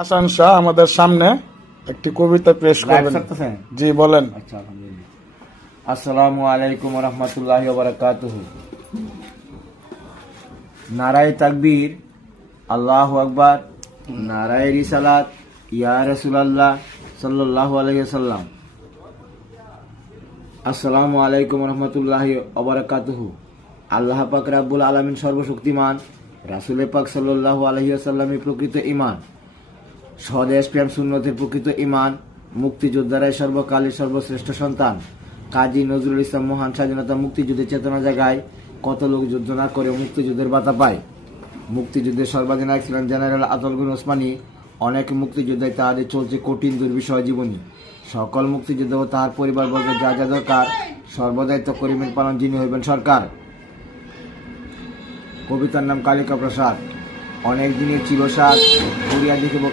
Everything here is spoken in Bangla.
হাসান শাহ আমাদের সামনে একটি কবিতা পেশ করবেন। জি বলেন। আচ্ছা, আলহামদুলিল্লাহ। আসসালামু আলাইকুম ওয়া রাহমাতুল্লাহি ওয়া বারাকাতুহু। নারায়ে তাকবীর, আল্লাহু আকবার, নারায়ে রিসালাত, ইয়া রাসূলুল্লাহ সাল্লাল্লাহু আলাইহি ওয়াসাল্লাম। আসসালামু আলাইকুম ওয়া রাহমাতুল্লাহি ওয়া বারাকাতুহু। আল্লাহ পাক রব্বুল আলামিন সর্বশক্তিমান, রাসূল পাক সাল্লাল্লাহু আলাইহি ওয়াসাল্লামের প্রকৃত ঈমান, স্বদেশ প্রেম সুন্নতের প্রকৃত ঈমান, মুক্তিযোদ্ধারাই সর্বকালের সর্বশ্রেষ্ঠ সন্তান। কাজী নজরুল ইসলাম মহান স্বাধীনতা মুক্তিযুদ্ধের চেতনা জাগায়, কত লোক যুদ্ধ না করে মুক্তিযুদ্ধের বাতা পায়। মুক্তিযুদ্ধের সর্বাধিনায়ক ছিলেন জেনারেল আতাউল ওসমানী। অনেক মুক্তিযোদ্ধায় তাহাদের চলছে কঠিন দুর্বিষহ জীবনী। সকল মুক্তিযুদ্ধ ও তাহার পরিবারবর্গের যা যা দরকার সর্বদায়িত্ব করিবেন পালন যিনি হইবেন সরকার। কবিতার নাম কালিকা প্রসাদ। অনেক দিনের চিরসাদ, ঘুরিয়া দেখিব